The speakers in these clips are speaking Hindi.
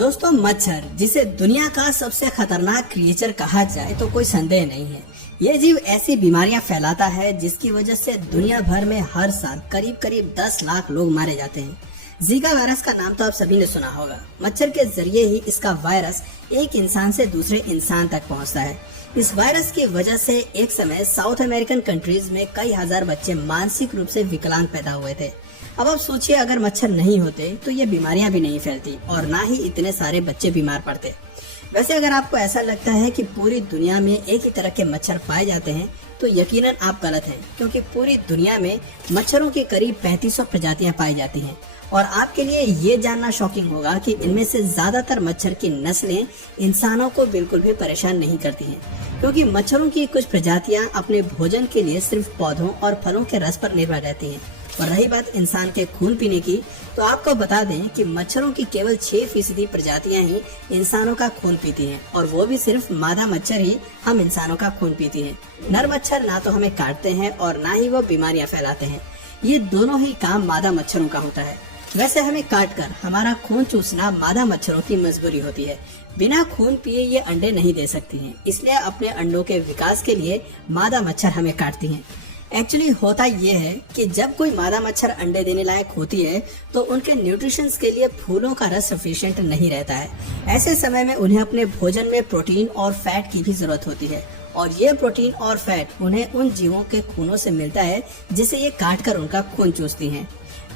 दोस्तों, मच्छर जिसे दुनिया का सबसे खतरनाक क्रिएचर कहा जाए तो कोई संदेह नहीं है। ये जीव ऐसी बीमारियां फैलाता है जिसकी वजह से दुनिया भर में हर साल करीब करीब 10 लाख लोग मारे जाते हैं। जीका वायरस का नाम तो आप सभी ने सुना होगा। मच्छर के जरिए ही इसका वायरस एक इंसान से दूसरे इंसान तक पहुंचता है। इस वायरस की वजह से एक समय साउथ अमेरिकन कंट्रीज में कई हजार बच्चे मानसिक रूप से विकलांग पैदा हुए थे। अब आप सोचिए, अगर मच्छर नहीं होते तो ये बीमारियां भी नहीं फैलती और ना ही इतने सारे बच्चे बीमार पड़ते। वैसे अगर आपको ऐसा लगता है कि पूरी दुनिया में एक ही तरह के मच्छर पाए जाते हैं तो यकीनन आप गलत हैं, क्योंकि पूरी दुनिया में मच्छरों की करीब 3500 प्रजातियां पाई जाती हैं। और आपके लिए ये जानना शॉकिंग होगा कि इनमें से ज्यादातर मच्छर की नस्लें इंसानों को बिल्कुल भी परेशान नहीं करती हैं, क्योंकि मच्छरों की कुछ प्रजातियां अपने भोजन के लिए सिर्फ पौधों और फलों के रस पर निर्भर रहती हैं। और रही बात इंसान के खून पीने की, तो आपको बता दें कि मच्छरों की केवल 6% प्रजातियां ही इंसानों का खून पीती हैं, और वो भी सिर्फ मादा मच्छर ही हम इंसानों का खून पीती हैं। नर मच्छर ना तो हमें काटते हैं और ना ही वो बीमारियां फैलाते हैं। ये दोनों ही काम मादा मच्छरों का होता है। वैसे हमें काटकर हमारा खून चूसना मादा मच्छरों की मजबूरी होती है। बिना खून पिए ये अंडे नहीं दे सकती हैं, इसलिए अपने अंडों के विकास के लिए मादा मच्छर हमें काटती हैं। एक्चुअली होता ये है कि जब कोई मादा मच्छर अंडे देने लायक होती है तो उनके न्यूट्रिशंस के लिए फूलों का रस सफिशिएंट नहीं रहता है। ऐसे समय में उन्हें अपने भोजन में प्रोटीन और फैट की भी जरूरत होती है, और ये प्रोटीन और फैट उन्हें उन जीवों के खूनों से मिलता है जिसे ये काटकर उनका खून चूसती हैं।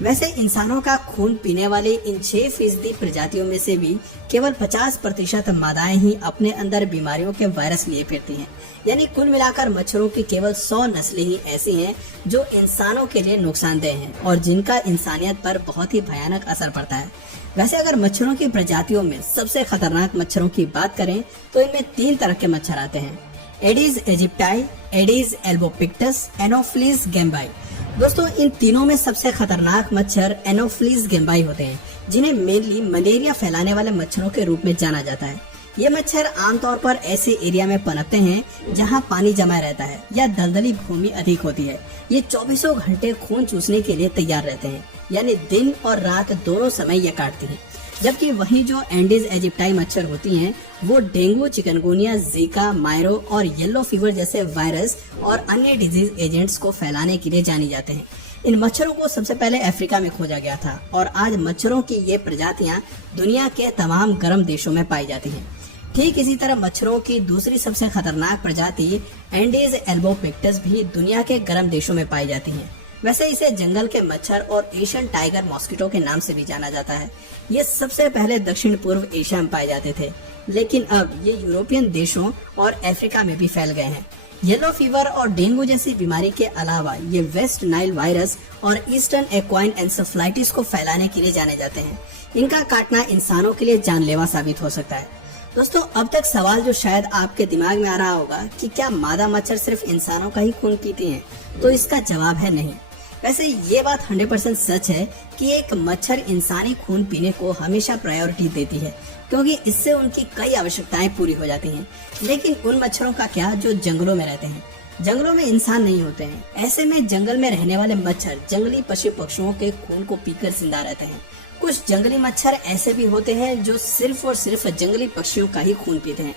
वैसे इंसानों का खून पीने वाले इन 6% प्रजातियों में से भी केवल 50% मादाएं ही अपने अंदर बीमारियों के वायरस लिए फिरती हैं। यानी कुल मिलाकर मच्छरों की केवल 100 नस्लें ही ऐसी हैं जो इंसानों के लिए नुकसानदेह हैं और जिनका इंसानियत पर बहुत ही भयानक असर पड़ता है। वैसे अगर मच्छरों की प्रजातियों में सबसे खतरनाक मच्छरों की बात करें तो इनमें 3 तरह के मच्छर आते हैं: Aedes aegypti, Aedes albopictus, Anopheles gambiae. दोस्तों, इन तीनों में सबसे खतरनाक मच्छर एनोफिलीज गैम्बाई होते हैं, जिन्हें मेनली मलेरिया फैलाने वाले मच्छरों के रूप में जाना जाता है। ये मच्छर आमतौर पर ऐसे एरिया में पनपते हैं जहां पानी जमा रहता है या दलदली भूमि अधिक होती है। ये 24 घंटे खून चूसने के लिए तैयार रहते हैं, यानी दिन और रात दोनों समय ये काटती हैं। जबकि वही जो एंडीज एजिप्टाई मच्छर होती हैं, वो डेंगू, चिकनगुनिया, जीका, मायरो और येलो फीवर जैसे वायरस और अन्य डिजीज एजेंट्स को फैलाने के लिए जाने जाते हैं। इन मच्छरों को सबसे पहले अफ्रीका में खोजा गया था और आज मच्छरों की ये प्रजातियां दुनिया के तमाम गर्म देशों में पाई जाती हैं। ठीक इसी तरह मच्छरों की दूसरी सबसे खतरनाक प्रजाति एंडीज एल्बोपिक्टस भी दुनिया के गर्म देशों में पाई जाती हैं। वैसे इसे जंगल के मच्छर और एशियन टाइगर मॉस्किटो के नाम से भी जाना जाता है। ये सबसे पहले दक्षिण पूर्व एशिया में पाए जाते थे, लेकिन अब ये यूरोपियन देशों और अफ्रीका में भी फैल गए हैं। येलो फीवर और डेंगू जैसी बीमारी के अलावा ये वेस्ट नाइल वायरस और ईस्टर्न एक्वाइन एन्सेफेलाइटिस को फैलाने के लिए जाने जाते हैं। इनका काटना इंसानों के लिए जानलेवा साबित हो सकता है। दोस्तों, अब तक सवाल जो शायद आपके दिमाग में आ रहा होगा कि क्या मादा मच्छर सिर्फ इंसानों का ही खून पीती हैं, तो इसका जवाब है नहीं। वैसे ये बात 100% सच है कि एक मच्छर इंसानी खून पीने को हमेशा प्रायोरिटी देती है, क्योंकि इससे उनकी कई आवश्यकताएं पूरी हो जाती हैं। लेकिन उन मच्छरों का क्या जो जंगलों में रहते हैं? जंगलों में इंसान नहीं होते हैं। ऐसे में जंगल में रहने वाले मच्छर जंगली पशु पक्षियों के खून को पीकर जिंदा रहते हैं। कुछ जंगली मच्छर ऐसे भी होते हैं जो सिर्फ और सिर्फ जंगली पक्षियों का ही खून पीते हैं।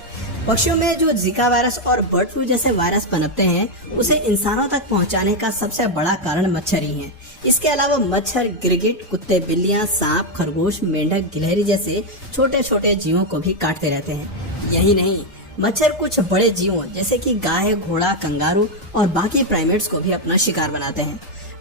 पक्षियों में जो जीका वायरस और बर्ड फ्लू जैसे वायरस पनपते हैं, उसे इंसानों तक पहुंचाने का सबसे बड़ा कारण मच्छर ही है। इसके अलावा मच्छर गिरगिट, कुत्ते, बिल्लियां, सांप, खरगोश, मेंढक, गिलहरी जैसे छोटे छोटे जीवों को भी काटते रहते हैं। यही नहीं, मच्छर कुछ बड़े जीवों जैसे कि गाय, घोड़ा, कंगारू और बाकी प्राइमेट्स को भी अपना शिकार बनाते हैं।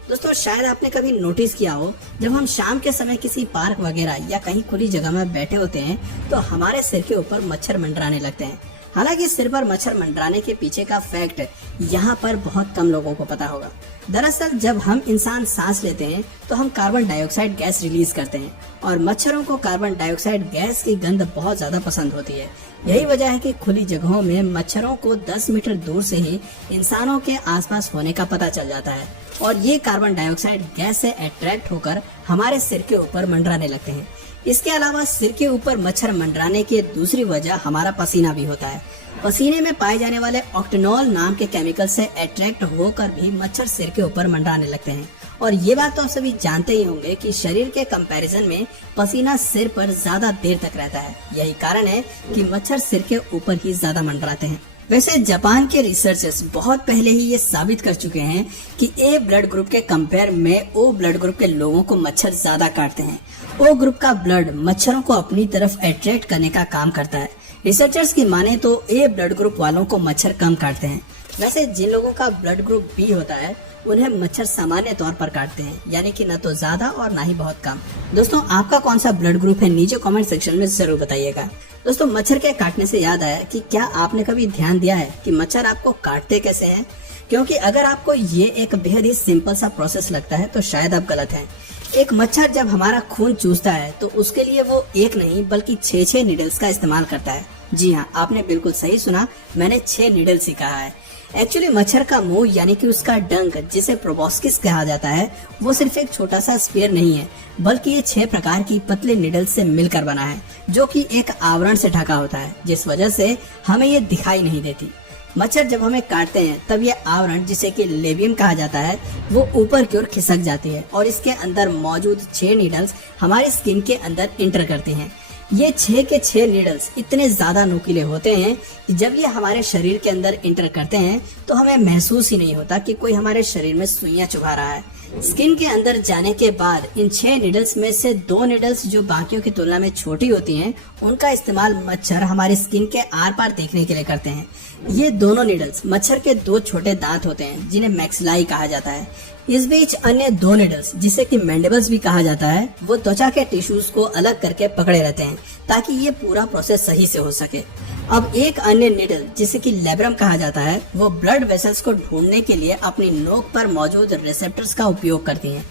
दोस्तों, शायद आपने कभी नोटिस किया हो, जब हम शाम के समय किसी पार्क वगैरह या कहीं खुली जगह में बैठे होते हैं तो हमारे सिर के ऊपर मच्छर मंडराने लगते हैं। हालांकि सिर पर मच्छर मंडराने के पीछे का फैक्ट यहाँ पर बहुत कम लोगों को पता होगा। दरअसल जब हम इंसान सांस लेते हैं तो हम कार्बन डाइऑक्साइड गैस रिलीज करते हैं, और मच्छरों को कार्बन डाइऑक्साइड गैस की गंध बहुत ज्यादा पसंद होती है। यही वजह है कि खुली जगहों में मच्छरों को 10 मीटर दूर से ही इंसानों के आसपास होने का पता चल जाता है, और ये कार्बन डाइऑक्साइड गैस से अट्रैक्ट होकर हमारे सिर के ऊपर मंडराने लगते हैं। इसके अलावा सिर के ऊपर मच्छर मंडराने की दूसरी वजह हमारा पसीना भी होता है। पसीने में पाए जाने वाले ऑक्टेनॉल नाम के केमिकल से अट्रैक्ट होकर भी मच्छर सिर के ऊपर मंडराने लगते हैं, और ये बात तो आप सभी जानते ही होंगे कि शरीर के कंपैरिजन में पसीना सिर पर ज्यादा देर तक रहता है। यही कारण है कि मच्छर सिर के ऊपर ही ज्यादा मंडराते हैं। वैसे जापान के रिसर्चर्स बहुत पहले ही ये साबित कर चुके हैं कि ए ब्लड ग्रुप के कंपेयर में ओ ब्लड ग्रुप के लोगों को मच्छर ज्यादा काटते हैं। ओ ग्रुप का ब्लड मच्छरों को अपनी तरफ अट्रैक्ट करने का काम करता है। रिसर्चर्स की माने तो ए ब्लड ग्रुप वालों को मच्छर कम काटते हैं। वैसे जिन लोगों का ब्लड ग्रुप बी होता है उन्हें मच्छर सामान्य तौर पर काटते हैं, यानी कि न तो ज्यादा और न ही बहुत कम। दोस्तों आपका कौन सा ब्लड ग्रुप है नीचे कमेंट सेक्शन में जरूर बताइएगा। दोस्तों मच्छर के काटने से याद आया कि क्या आपने कभी ध्यान दिया है कि मच्छर आपको काटते कैसे हैं? क्योंकि अगर आपको ये एक बेहद ही सिंपल सा प्रोसेस लगता है तो शायद आप गलत हैं। एक मच्छर जब हमारा खून चूसता है तो उसके लिए वो एक नहीं बल्कि 6 नीडल्स का इस्तेमाल करता है। जी हाँ, आपने बिल्कुल सही सुना, मैंने 6 नीडल्स ही कहा है। एक्चुअली मच्छर का मुंह यानी कि उसका डंक जिसे प्रोबोस्किस कहा जाता है वो सिर्फ एक छोटा सा स्फीयर नहीं है, बल्कि ये 6 प्रकार की पतले निडल्स से मिलकर बना है, जो कि एक आवरण से ढका होता है, जिस वजह से हमें ये दिखाई नहीं देती। मच्छर जब हमें काटते हैं तब ये आवरण जिसे कि लेबियम कहा जाता है वो ऊपर की ओर खिसक जाती है और इसके अंदर मौजूद 6 नीडल्स हमारी स्किन के अंदर इंटर करती हैं। ये 6 के 6 नीडल्स इतने ज्यादा नुकीले होते हैं कि जब ये हमारे शरीर के अंदर इंटर करते हैं तो हमें महसूस ही नहीं होता कि कोई हमारे शरीर में सुइयां चुभा रहा है। स्किन के अंदर जाने के बाद इन 6 नीडल्स में से 2 नीडल्स जो बाकियों की तुलना में छोटी होती हैं, उनका इस्तेमाल मच्छर हमारी स्किन के आर पार देखने के लिए करते हैं। ये दोनों नीडल्स मच्छर के 2 छोटे दांत होते हैं जिन्हें मैक्सिलाई कहा जाता है। इस बीच अन्य 2 नीडल्स जिसे कि मैंडिबल्स भी कहा जाता है वो त्वचा के टिश्यूज को अलग करके पकड़े रहते हैं ताकि ये पूरा प्रोसेस सही से हो सके। अब एक अन्य नीडल जिसे कि लेब्रम कहा जाता है वो ब्लड वेसल्स को ढूंढने के लिए अपनी नोक पर मौजूद रिसेप्टर्स का उपयोग करती हैं।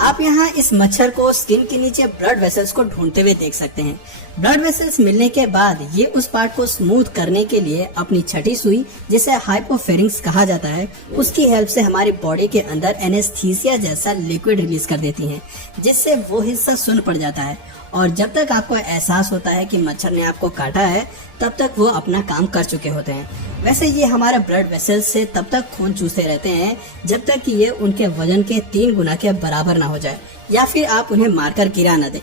आप यहाँ इस मच्छर को स्किन के नीचे ब्लड वेसल्स को ढूंढते हुए देख सकते हैं। ब्लड वेसल्स मिलने के बाद ये उस पार्ट को स्मूथ करने के लिए अपनी छठी सुई जिसे हाइपोफेरिंक्स कहा जाता है उसकी हेल्प से हमारी बॉडी के अंदर एनेस्थीसिया जैसा लिक्विड रिलीज कर देती हैं, जिससे वो हिस्सा सुन्न पड़ जाता है और जब तक आपको एहसास होता है कि मच्छर ने आपको काटा है तब तक वो अपना काम कर चुके होते हैं। वैसे ये हमारे ब्लड वेसल्स से तब तक खून चूसते रहते हैं जब तक कि ये उनके वजन के 3 गुना के बराबर ना हो जाए या फिर आप उन्हें मारकर गिरा न दें।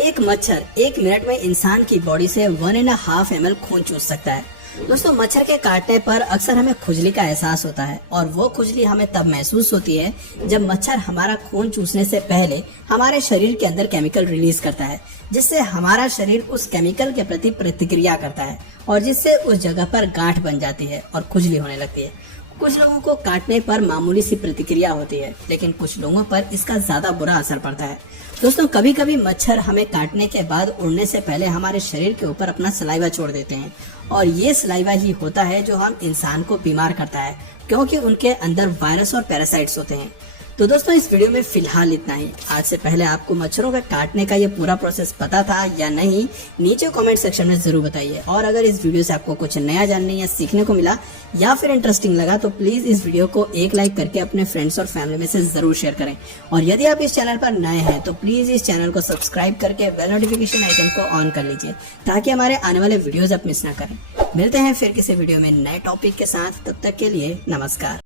एक मच्छर 1 मिनट में इंसान की बॉडी से 1.5 ml खून चूस सकता है। दोस्तों मच्छर के काटने पर अक्सर हमें खुजली का एहसास होता है और वो खुजली हमें तब महसूस होती है जब मच्छर हमारा खून चूसने से पहले हमारे शरीर के अंदर केमिकल रिलीज करता है, जिससे हमारा शरीर उस केमिकल के प्रति प्रतिक्रिया करता है और जिससे उस जगह पर गांठ बन जाती है और खुजली होने लगती है। कुछ लोगों को काटने पर मामूली सी प्रतिक्रिया होती है, लेकिन कुछ लोगों पर इसका ज्यादा बुरा असर पड़ता है। दोस्तों कभी कभी मच्छर हमें काटने के बाद उड़ने से पहले हमारे शरीर के ऊपर अपना सलाइवा छोड़ देते हैं और ये सलाइवा ही होता है जो हम इंसान को बीमार करता है, क्योंकि उनके अंदर वायरस और पैरासाइट्स होते हैं। तो दोस्तों इस वीडियो में फिलहाल इतना ही। आज से पहले आपको मच्छरों का काटने का ये पूरा प्रोसेस पता था या नहीं, नीचे कमेंट सेक्शन में जरूर बताइए। और अगर इस वीडियो से आपको कुछ नया जानने या सीखने को मिला या फिर इंटरेस्टिंग लगा तो प्लीज इस वीडियो को एक लाइक करके अपने फ्रेंड्स और फैमिली में से जरूर शेयर करें। और यदि आप इस चैनल पर नए हैं तो प्लीज इस चैनल को सब्सक्राइब करके बेल नोटिफिकेशन आइकन को ऑन कर लीजिए ताकि हमारे आने वाले वीडियोज आप मिस ना करें। मिलते हैं फिर किसी वीडियो में नए टॉपिक के साथ, तब तक के लिए नमस्कार।